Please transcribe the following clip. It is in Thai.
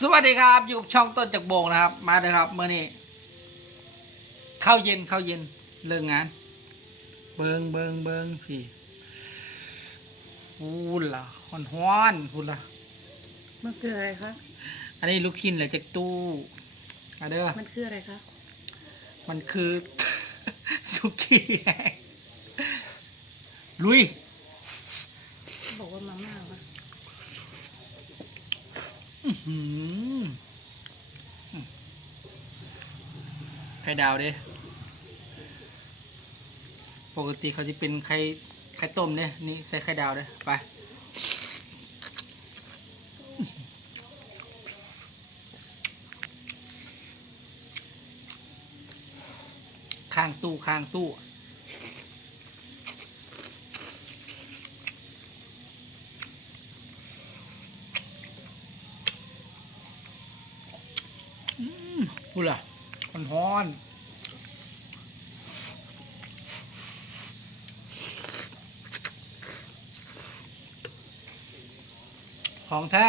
สวัสดีครับ อยู่กับช่องต้นจากโบงนะครับ มาเลยครับเมื่อนี้เข้าวเย็นเข้าวเย็นเลิกงาน เบิงเบิงเบิงพี่พูดล่ะฮ้อนฮ้อนๆพูดล่ะมันคืออะไรคะ อันนี้ลูกชิ้นเหลยจากตู้อะเด้อมันคืออะไรคะ มันคือสุกี้ไงลุย บอกว่ามาม่าปะอื้อหือ ไข่ดาวเด้ปกติเขาจะเป็นไข่ไข่ต้มเนี่ยนี่ใส่ไข่ดาวเด้ไปข้างตู้ข้างตู้ พูดล่ะมันฮ้อนของแท้